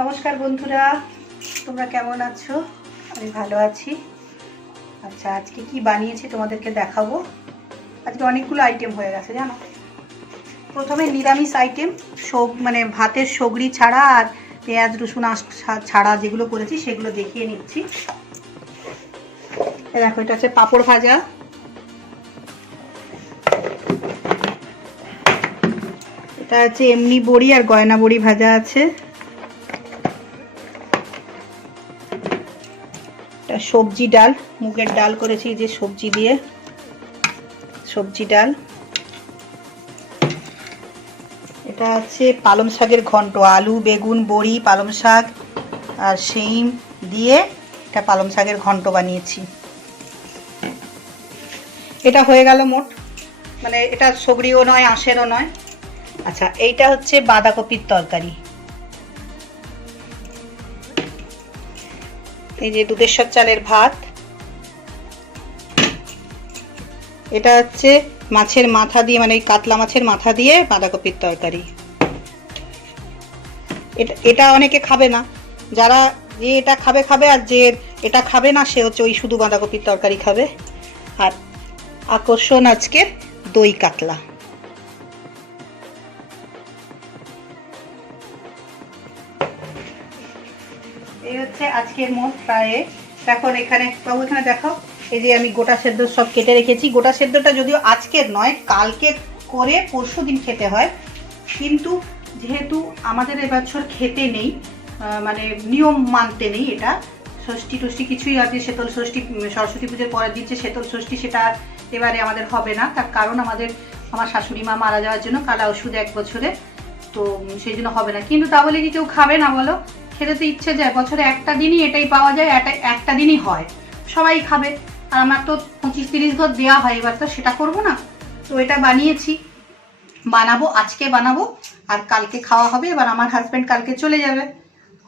নমস্কার বন্ধুরা, তোমরা কেমন আছো? আমি ভালো আছি। আচ্ছা আজকে কি বানিয়েছি তোমাদেরকে দেখাবো? আজকে অনেকগুলো আইটেম হয়ে গেছে, জানো? প্রথমে নিরামিষ আইটেম সব মানে ভাতের সগড়ি ছাড়া আর পেঁয়াজ, রসুন ছাড়া যেগুলো করেছি, সেগুলো দেখিয়ে নিচ্ছি। দেখো, এটা হচ্ছে পাঁপড় ভাজা। এটা হচ্ছে এমনি বড়ি আর গয়না বড়ি ভাজা আছে। এটা সবজি ডাল, মুগের ডাল করেছি যে সবজি দিয়ে। সবজি ডাল। এটা আছে পালং শাকের ঘন্ট, আলু, বেগুন, বড়ি, পালং শাক আর শিম দিয়ে এটা পালং শাকের ঘন্ট বানিয়েছি। এটা হয়ে গেল মোট মানে এটা সগড়িও নয়, আঁশেরও নয়। আচ্ছা এইটা হচ্ছে বাঁধাকপির তরকারি। এই যে দুধেশ্বর চালের ভাত। এটা হচ্ছে মাছের মাথা দিয়ে মানে এই কাতলা মাছের মাথা দিয়ে বাঁধাকপির তরকারি। এটা এটা অনেকে খাবে না। যারা যে এটা খাবে খাবে, আর যে এটা খাবে না, সে হচ্ছে ওই শুধু বাঁধাকপির তরকারি খাবে। আর আকর্ষণ আজকের দই কাতলা। এই হচ্ছে আজকের মোট প্রায়। এখন এখানে বাবু, এখানে দেখো। এই যে আমি গোটা সেদ্ধ সব কেটে রেখেছি। গোটা সেদ্ধটা যদিও আজকের নয়, কালকে করে পরশু দিন খেতে হয়। কিন্তু যেহেতু আমাদের এবছর খেতে নেই মানে নিয়ম মানতে নেই এটা, ষষ্ঠী টষ্ঠী কিছুই আছে শীতল ষষ্ঠী সরস্বতী পুজোর পরে দিচ্ছে শীতল ষষ্ঠী সেটা এবারে আমাদের হবে না। তার কারণ আমাদের, আমার শাশুড়ি মা মারা যাওয়ার জন্য কালা ওষুধ এক বছরে, তো সেই জন্য হবে না। কিন্তু তা বলে কি কেউ খাবে না বলো? খেতে তো ইচ্ছে যায়, বছরে একটা দিনই এটাই পাওয়া যায়, একটা একটা দিনই হয়। সবাই খাবে। আর আমার তো পঁচিশ তিরিশ ঘর দেওয়া হয়, এবার তো সেটা করব না। তো এটা বানিয়েছি। বানাবো, আজকে বানাবো, আর কালকে খাওয়া হবে, এবার আমার হাজব্যান্ড কালকে চলে যাবে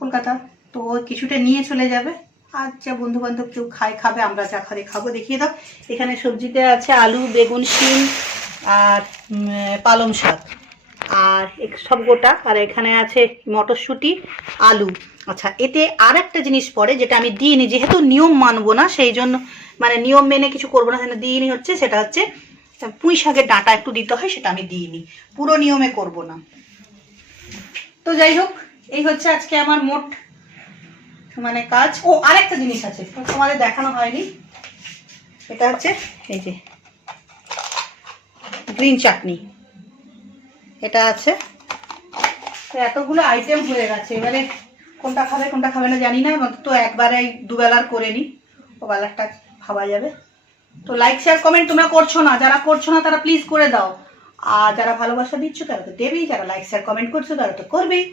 কলকাতা। তো কিছুটা নিয়ে চলে যাবে। আর যা বন্ধু বান্ধব কেউ খায়, খাবে, আমরা যা খাবে খাব, দেখিয়ে দাও। এখানে সবজিতে আছে আলু, বেগুন, শিম, আর পালং শাক। আর সব গোটা, আর এখানে আছে মটরশুঁটি, আলু। আচ্ছা এতে আর একটা জিনিস পড়ে, যেটা আমি দিইনি, যেহেতু নিয়ম মানবো না, সেই জন্য মানে নিয়ম মেনে কিছু করব না সেটা দিইনি হচ্ছে, সেটা হচ্ছে পুঁই শাকের ডাঁটা একটু দিতে হয়, সেটা আমি দিইনি। পুরো নিয়মে করব না। তো যাই হোক, এই হচ্ছে আজকে আমার মোট মানে কাজ। ও, আরেকটা জিনিস আছে, তোমাদের দেখানো হয়নি। এটা হচ্ছে, এই যে, গ্রিন চাটনি। এটা আছে। এতগুলো আইটেম হয়ে গেছে। এবারে কোনটা খাবে কোনটা খাবে না জানি না। তো একবারে দুবেলার করে নিই ওবেলারটা ভাবা যাবে। তো লাইক শেয়ার কমেন্ট তোমরা করছ না। যারা করছ না, তারা প্লিজ করে দাও। আর যারা ভালোবাসা দিচ্ছ, তারা তো দেবেই। যারা লাইক শেয়ার কমেন্ট করছ, তারা তো করবেই।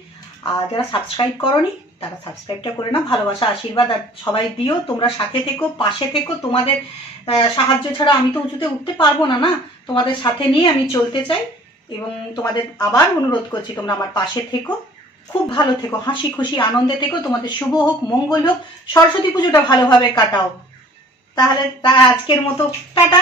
আর যারা সাবস্ক্রাইব করনি, তারা সাবস্ক্রাইবটা করে না ভালোবাসা, আশীর্বাদ, আর সবাই দিও। তোমরা সাথে থেকো, পাশে থেকো। তোমাদের সাহায্য ছাড়া আমি তো উঁচুতে উঠতে পারব না না? তোমাদের সাথে নিয়ে আমি চলতে চাই। এবং তোমাদের আবার অনুরোধ করছি, তোমরা আমার পাশে থেকো, খুব ভালো থেকো, হাসি খুশি, আনন্দে থেকো, তোমাদের শুভ হোক, মঙ্গল হোক, সরস্বতী পুজোটা ভালোভাবে কাটাও। তাহলে তা আজকের মতো, টাটা।